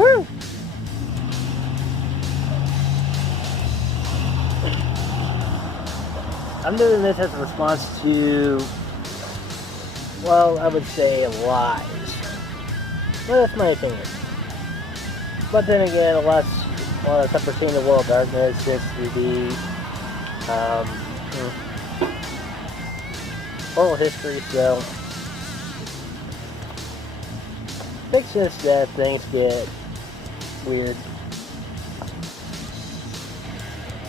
Woo! I'm doing this as a response to, well, I would say lies. Well, that's my opinion. But then again, a lot of stuff pertaining to World of Darkness, 6 oral history, so makes sense that things get weird.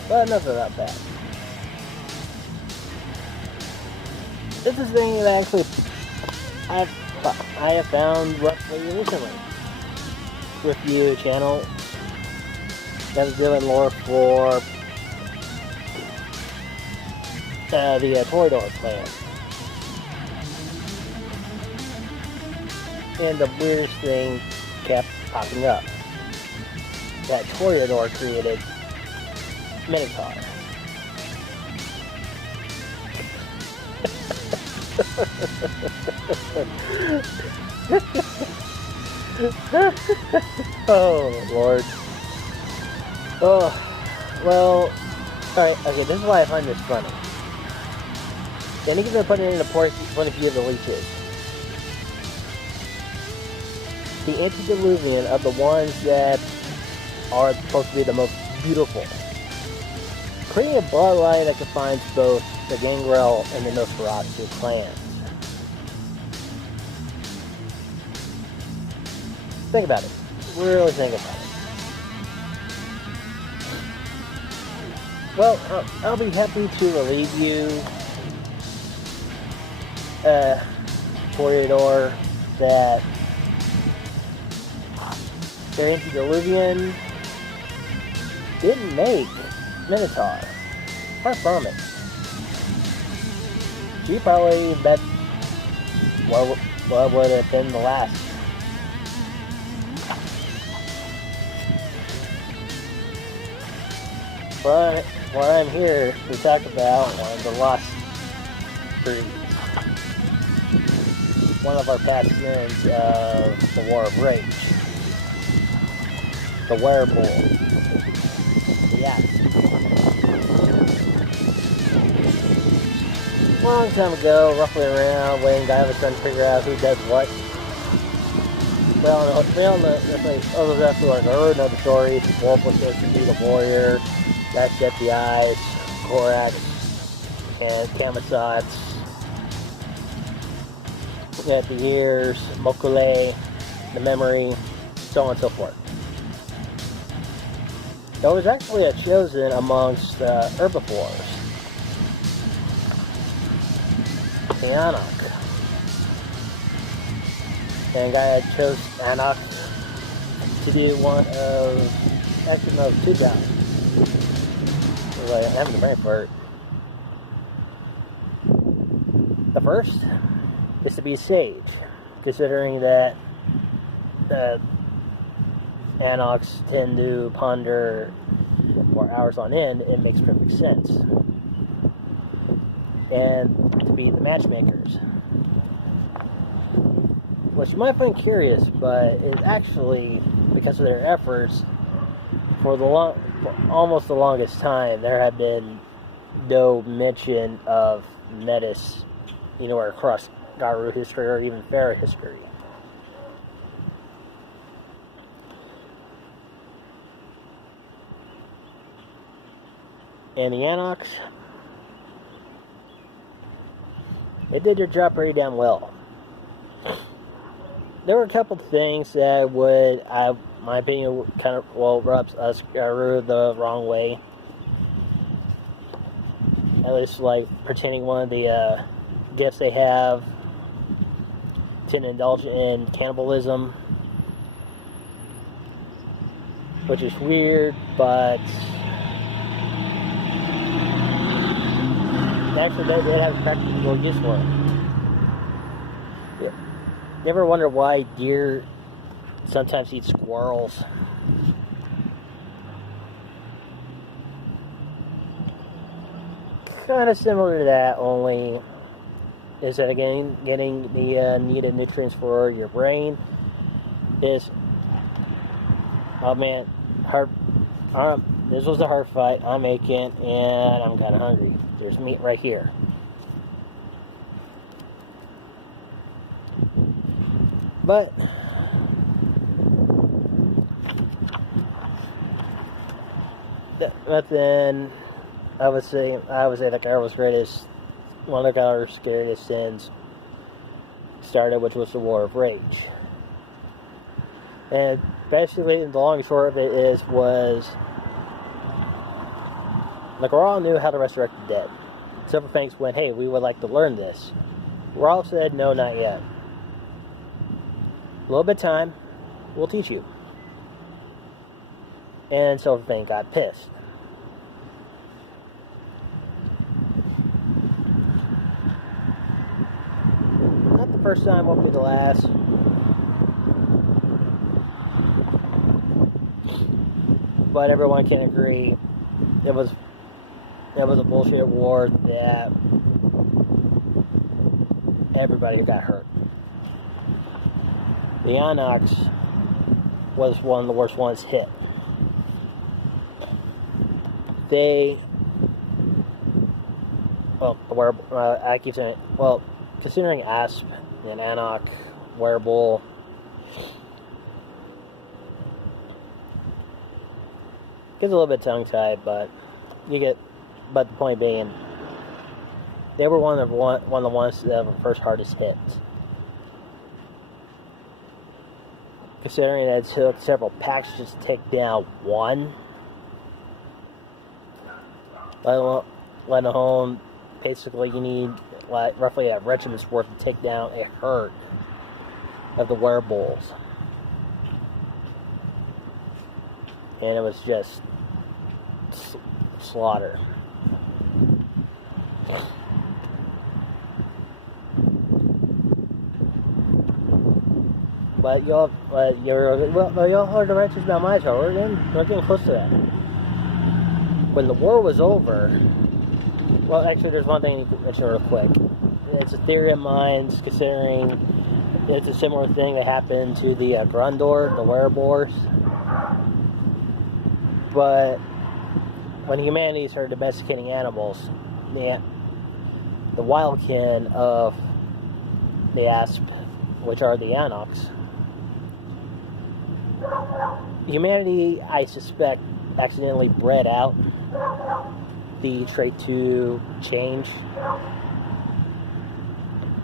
But enough about that. This is the thing that actually I have found roughly recently with you channel that was doing lore for the Toreador clan. And the weirdest thing kept popping up. That Toreador created Minotaur. Oh, Lord. Oh, well, alright, okay, this is why I find this funny. Then you can put it in the point of view of the leeches. The antediluvian of the ones that are supposed to be the most beautiful. Creating a bloodline that combines both the Gangrel and the Nosferatu clans. Think about it. Really think about it. Well, I'll be happy to relieve you, Toreador, that their antediluvian didn't make Minotaur. Far from it. She probably bet what would have been the last. But what I'm here to talk about one of the lost breeds. One of our past sins of the War of Rage. The Werewolf. Yes. Long time ago, roughly around when guy was trying to figure out who does what. We all know those who know the story. Wolf was supposed to be the warrior. That's the eyes, Korax, and Kamisats. We got the ears, Mokule, the memory, so on and so forth. There was actually a chosen amongst herbivores. The Anak. And a guy had chose Anak to do one of, actually no, 2 jobs. Like, I'm having the brain fart. The first is to be sage, considering that Anoks tend to ponder for hours on end. It makes perfect sense. And to be the matchmakers, which you might find curious, but is actually because of their efforts for almost the longest time, there have been no mention of Metis anywhere across Garu history or even Pharaoh history. And the Anoks, they did their job pretty damn well. There were a couple of things that would, my opinion, kind of, rubs us Garu the wrong way. At least, like, pretending one of the gifts they have to indulge in cannibalism, which is weird, but actually they did have practical use for it. You ever wonder why deer sometimes eat squirrels? Kind of similar to that, only instead of getting the needed nutrients for your brain, is Oh man, this was a hard fight. I'm aching and I'm kind of hungry. There's meat right here. But then I would say the Gargoyle's greatest, one of the Gargoyle's greatest sins started, which was the War of Rage. And basically, the long and short of it was like, we all knew how to resurrect the dead. Several things went, hey, we would like to learn this. We all said, no, not yet. A little bit of time, we'll teach you. And Silverfang got pissed. Not the first time, won't be the last. But everyone can agree it was a bullshit war that everybody got hurt. The Inox was one of the worst ones hit. I keep saying it. Well, considering Asp and Anok, Werebull, gets a little bit tongue-tied, but the point being, they were one of the ones that were first hardest hit. Considering that it took several packs just to take down one, let alone basically you need like roughly a regiment's worth to take down a herd of the Werebulls. And it was just slaughter. But y'all heard the ranchers about my tower. We're getting close to that. When the war was over, well, actually, there's one thing you can mention real quick. It's a theory of mine, considering it's a similar thing that happened to the Grundor, the Wereboars. But when humanity started domesticating animals, the wildkin of the Asp, which are the Anox, humanity, I suspect, accidentally bred out the trait to change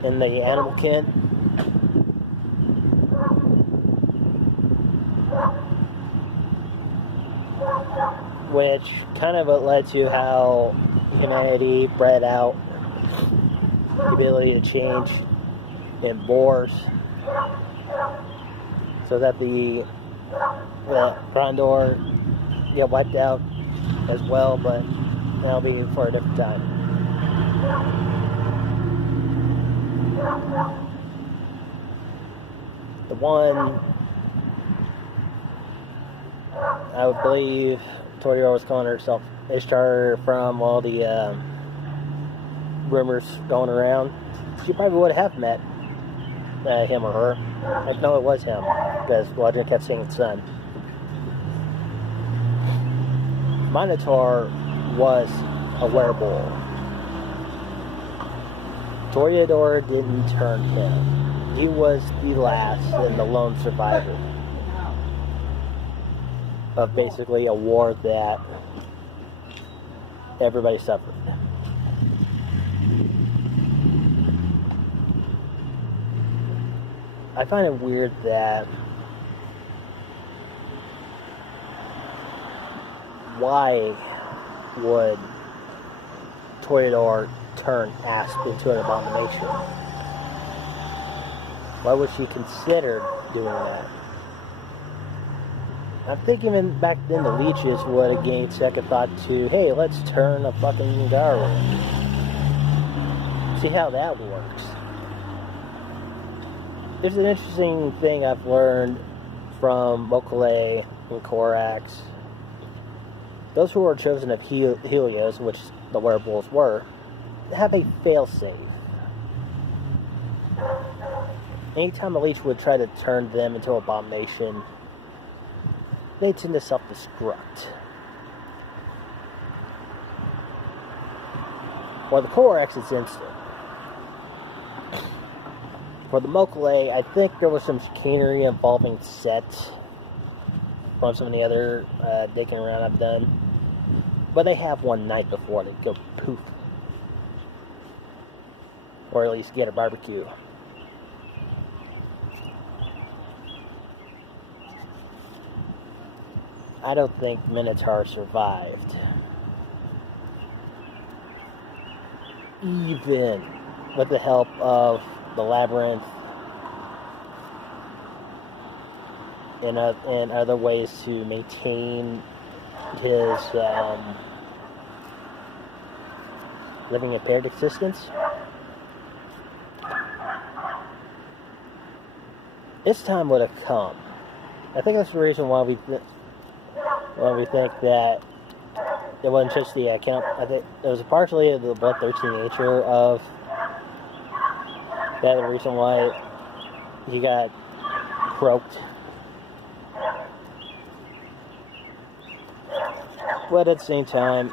in the animal kin. Which kind of led to how humanity bred out the ability to change in boars, so that the Grandor get wiped out as well, but that'll be for a different time. The one I would believe Toreador was calling herself Ishtar from all the rumors going around. She probably would have met him or her. I know it was him, because Roger kept saying his son. Minotaur was a werebull. Toreador didn't turn him. He was the last and the lone survivor of basically a war that everybody suffered. I find it weird that why would Toreador turn Asp into an abomination? Why would she consider doing that? I'm thinking back then the leeches would have gained second thought to, hey, let's turn a fucking Gargoyle. See how that works. There's an interesting thing I've learned from Mokale and Korax. Those who are chosen of Helios, which the Werebulls were, have a failsafe. Anytime a leech would try to turn them into an abomination, they tend to self-destruct. For the Corax, it's instant. For the Mokale, I think there was some chicanery involving sets from some of the other digging around I've done. But they have one night before they go poof. Or at least get a barbecue. I don't think Minotaur survived. Even with the help of the labyrinth and other ways to maintain his living impaired existence. Its time would have come. I think that's the reason why we think that it wasn't just the account. I think it was partially the bloodthirsty nature of that. The reason why he got croaked. But at the same time,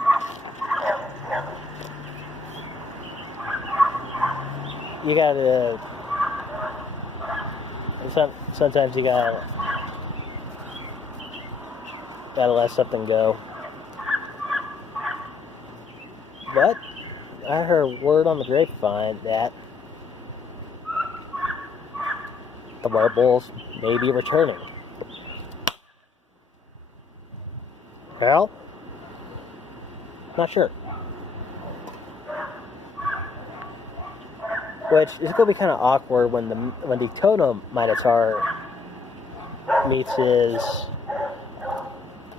you gotta. Sometimes you gotta let something go. But I heard word on the grapevine that the werewolves may be returning. Well, not sure. Which is going to be kind of awkward when the Totem Minotaur meets his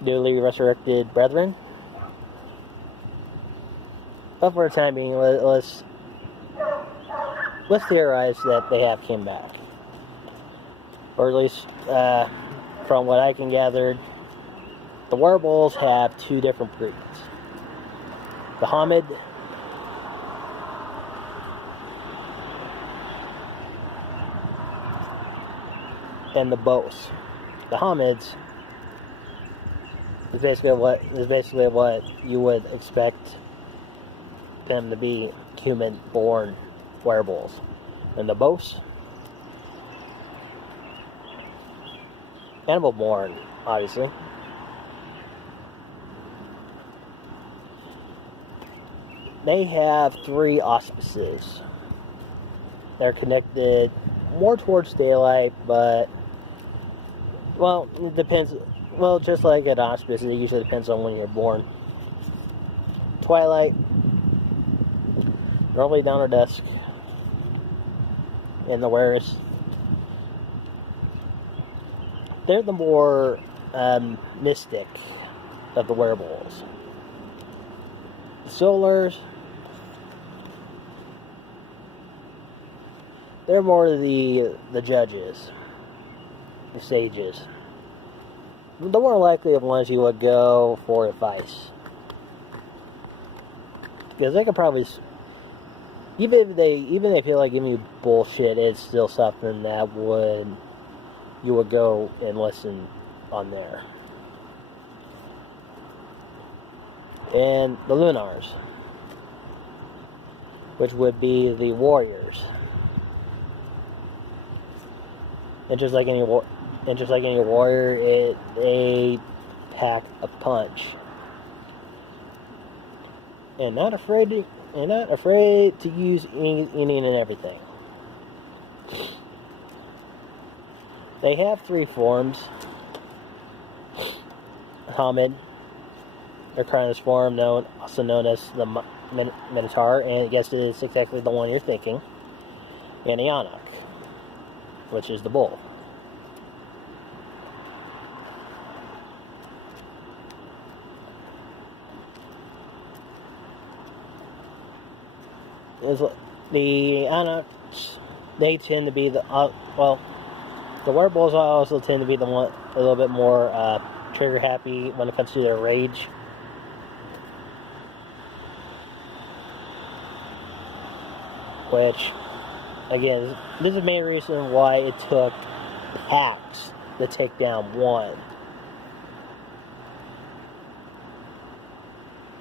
newly resurrected brethren. But for the time being, let's theorize that they have came back, or at least from what I can gather, the werewolves have two different breeds: the Homid and the Bos. The Homids is basically what you would expect them to be, human-born werewolves. And the Bos, animal-born, obviously. They have 3 auspices. They're connected more towards daylight, but, well, it depends. Well, just like an auspice, it usually depends on when you're born. Twilight, early dawn or dusk, and the Werus. They're the more mystic of the werewolves. The Solars, they're more the judges, the sages. The more likely of ones you would go for advice. Because they could probably, even if they feel like giving you bullshit, it's still something that you would go and listen on there. And the Lunars, which would be the warriors. And just like any warrior, they pack a punch, and not afraid to use any and everything. They have 3 forms. Homid, their current form, also known as the Minotaur, and I guess it is exactly the one you're thinking. And Anak, which is the bull. The Anaks, they tend to be the werewolves also tend to be the one a little bit more trigger happy when it comes to their rage. Which, again, this is the main reason why it took packs to take down one.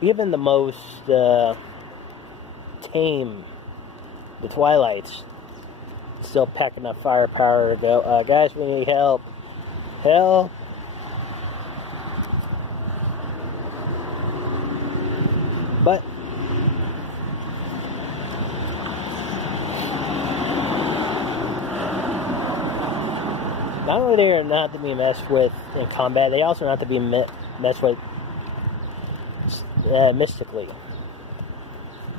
even the most tame, the Twilights, still pack enough firepower to go, guys, we need help. Help. But not only they are not to be messed with in combat, they also not to be messed with mystically.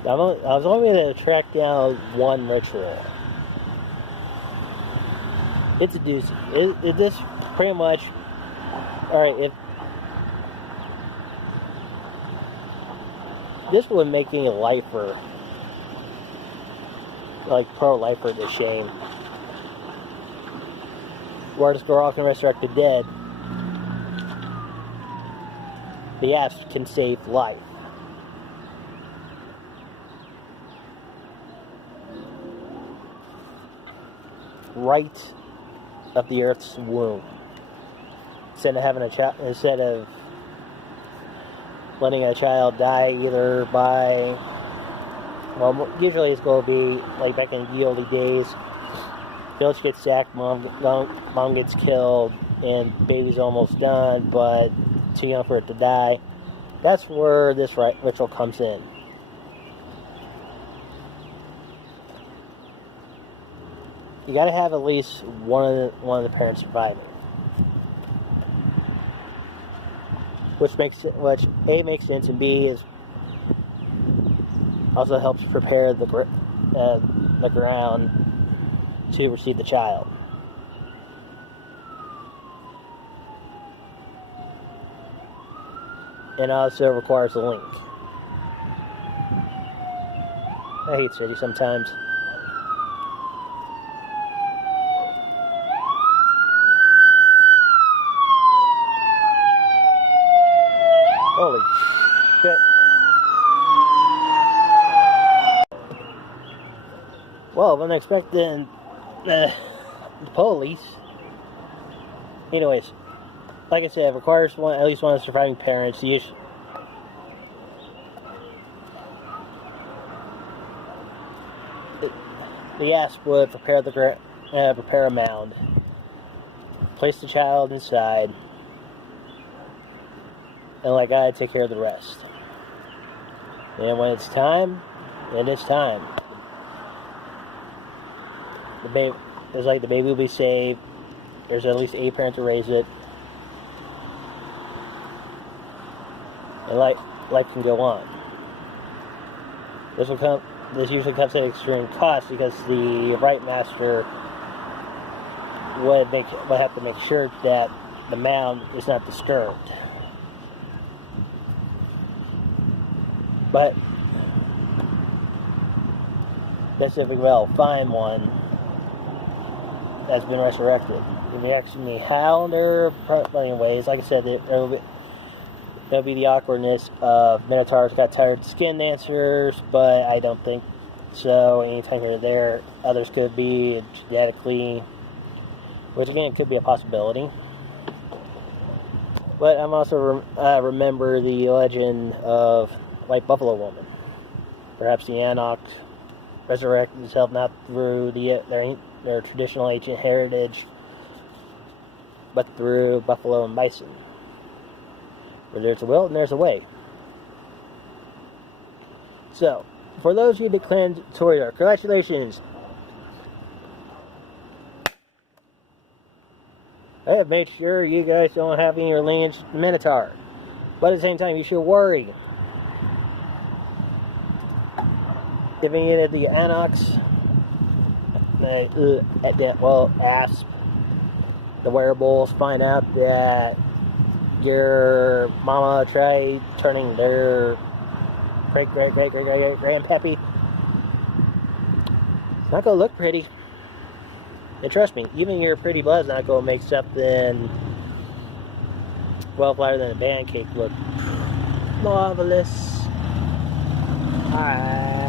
I was only able to track down one ritual. It's a doozy. It this pretty much. Alright, if this would make me a lifer, like pro-lifer to shame, where this girl can resurrect the dead, the asp can save life. Right of the earth's womb. Instead of letting a child die either by, well, usually it's going to be like back in the early days, village gets sacked, mom gets killed, and baby's almost done, but too young for it to die. That's where this ritual comes in. You gotta have at least one of the parents surviving, which A makes sense, and B is also helps prepare the ground to receive the child. And also requires a link. I hate City sometimes. Holy shit. Well, I wasn't expecting the police. Anyways, like I said, it requires at least one of the surviving parents. The asp would prepare prepare a mound, place the child inside, and let God take care of the rest. And when it's time, it is time. It's like the baby will be saved. There's at least a parent to raise it. And life can go on. This usually comes at extreme cost because the rite master would have to make sure that the mound is not disturbed. But let's if we will find one that's been resurrected. If we actually need how, there are plenty of ways. Like I said, there'll be the awkwardness of Minotaurs got tired of skin dancers, but I don't think so. Anytime here or there, others could be genetically, which again could be a possibility. But I'm also remember the legend of White Buffalo Woman. Perhaps the Anok resurrected himself not through their traditional ancient heritage, but through buffalo and bison. Where there's a will and there's a way. So, for those of you that claimed Toreador, congratulations! I have made sure you guys don't have any lineage Minotaur. But at the same time, you should worry. If any of the Anoks, asp, the werewolves find out that your mama tried turning their great-great-great-great-great-grandpappy, it's not going to look pretty. And trust me, even your pretty blood's not going to make something well flatter than a pancake look marvelous. Alright.